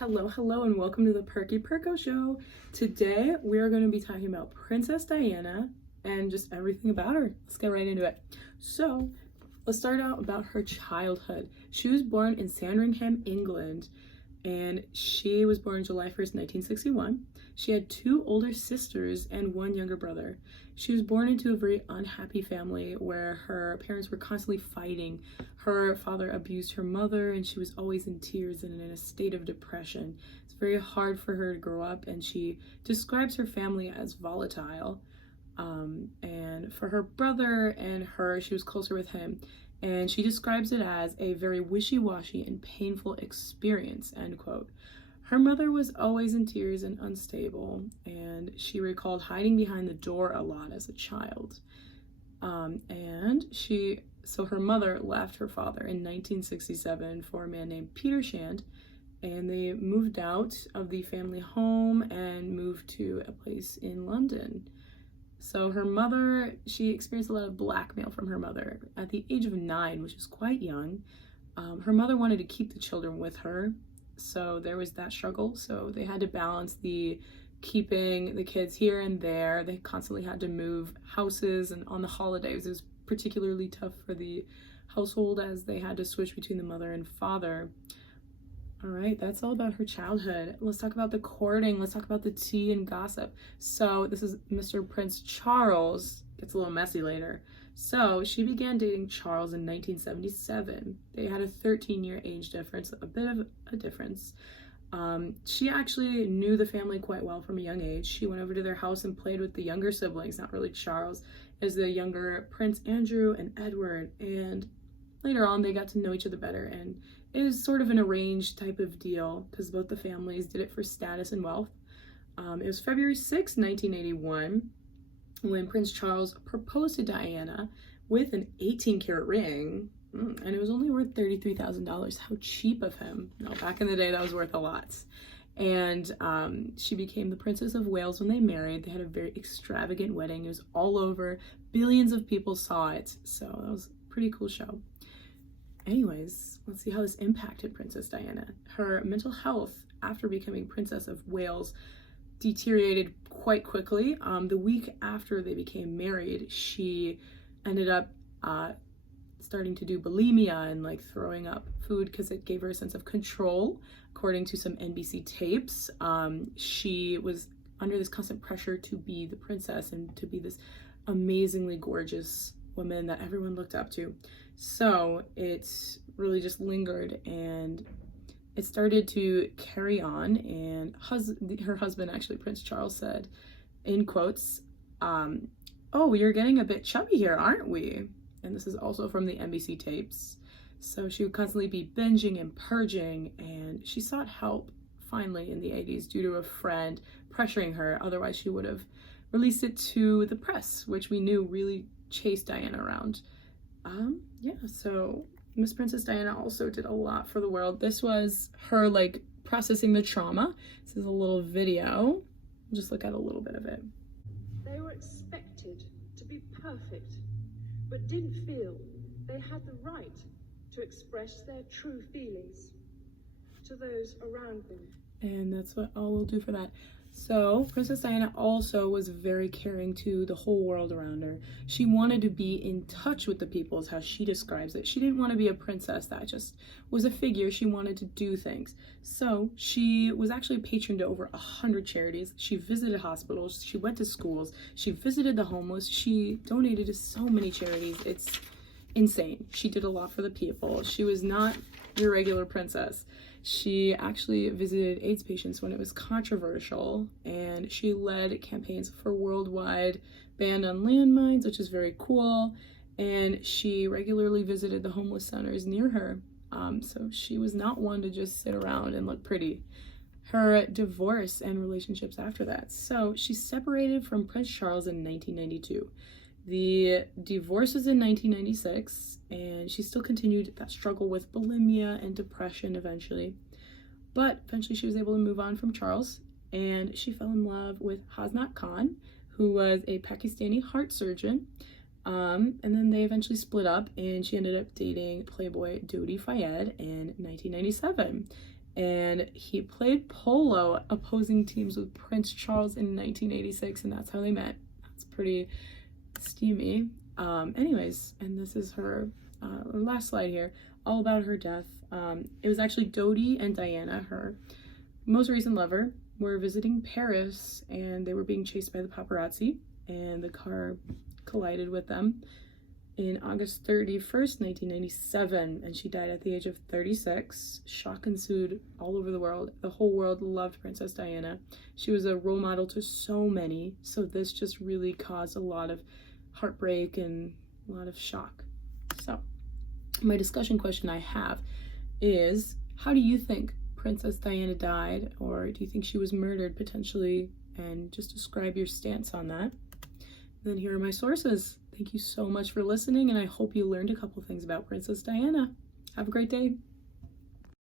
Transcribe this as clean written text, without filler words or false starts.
Hello, and welcome to the Perky Pirko show. Today, we are going to be talking about Princess Diana and just everything about her. Let's get right into it. So, let's start out about her childhood. She was born in Sandringham, England, and she was born July 1st, 1961. She had two older sisters and one younger brother. She was born into a very unhappy family where her parents were constantly fighting. Her father abused her mother, and she was always in tears and in a state of depression. It's very hard for her to grow up, and she describes her family as volatile. And for her brother and her, she was closer with him, and she describes it as a very wishy-washy and painful experience, end quote. Her mother was always in tears and unstable, and she recalled hiding behind the door a lot as a child. So her mother left her father in 1967 for a man named Peter Shand, and they moved out of the family home and moved to a place in London. So her mother, she experienced a lot of blackmail from her mother at the age of 9, which is quite young. Her mother wanted to keep the children with her, so there was that struggle. So they had to balance the keeping the kids here and there. They constantly had to move houses, and on the holidays it was particularly tough for the household as they had to switch between the mother and father. All right, that's all about her childhood. Let's talk about the courting. Let's talk about the tea and gossip. So this is Mr. Prince Charles. Gets a little messy later. So she began dating Charles in 1977. They had a 13-year age difference, a bit of a difference. She actually knew the family quite well from a young age. She went over to their house and played with the younger siblings, not really Charles, as the younger Prince Andrew and Edward. And later on, they got to know each other better, and it was sort of an arranged type of deal because both the families did it for status and wealth. It was February 6, 1981, when Prince Charles proposed to Diana with an 18-karat ring, and it was only worth $33,000. How cheap of him. No, back in the day, that was worth a lot. And she became the Princess of Wales when they married. They had a very extravagant wedding. It was all over. Billions of people saw it, so that was a pretty cool show. Anyways, let's see how this impacted Princess Diana. Her mental health after becoming Princess of Wales deteriorated quite quickly. The week after they became married, she ended up starting to do bulimia and like throwing up food because it gave her a sense of control. According to some NBC tapes, she was under this constant pressure to be the princess and to be this amazingly gorgeous woman that everyone looked up to. So it really just lingered, and it started to carry on, and her husband, actually Prince Charles, said, in quotes, "Oh, you're getting a bit chubby here, aren't we?" And this is also from the NBC tapes. So she would constantly be binging and purging, and she sought help finally in the 80s due to a friend pressuring her. Otherwise she would have released it to the press, which we knew really chased Diana around. So Miss Princess Diana also did a lot for the world. This was her like processing the trauma. This is a little video. We'll just look at a little bit of it. They were expected to be perfect, but didn't feel they had the right to express their true feelings to those around them. And that's what all we'll do for that. So Princess Diana also was very caring to the whole world around her. She wanted to be in touch with the people, is how she describes it. She didn't want to be a princess that just was a figure. She wanted to do things. So she was actually a patron to over 100 charities. She visited hospitals. She went to schools. She visited the homeless. She donated to so many charities. It's insane. She did a lot for the people. She was not your regular princess. She actually visited AIDS patients when it was controversial, and she led campaigns for worldwide ban on landmines, which is very cool, and she regularly visited the homeless centers near her. So she was not one to just sit around and look pretty. Her divorce and relationships after that. So she separated from Prince Charles in 1992. The divorce was in 1996, and she still continued that struggle with bulimia and depression eventually. But eventually she was able to move on from Charles, and she fell in love with Hasnat Khan, who was a Pakistani heart surgeon. And then they eventually split up, and she ended up dating Playboy Dodi Fayed in 1997. and he played polo opposing teams with Prince Charles in 1986, and that's how they met. That's pretty steamy. Anyways, and this is her last slide here, all about her death. It was actually Dodi and Diana, her most recent lover, were visiting Paris, and they were being chased by the paparazzi, and the car collided with them in August 31st, 1997, and she died at the age of 36. Shock ensued all over the world. The whole world loved Princess Diana. She was a role model to so many, so this just really caused a lot of heartbreak and a lot of shock. So, my discussion question I have is, how do you think Princess Diana died, or do you think she was murdered potentially? And just describe your stance on that. Then here are my sources. Thank you so much for listening, and I hope you learned a couple things about Princess Diana. Have a great day.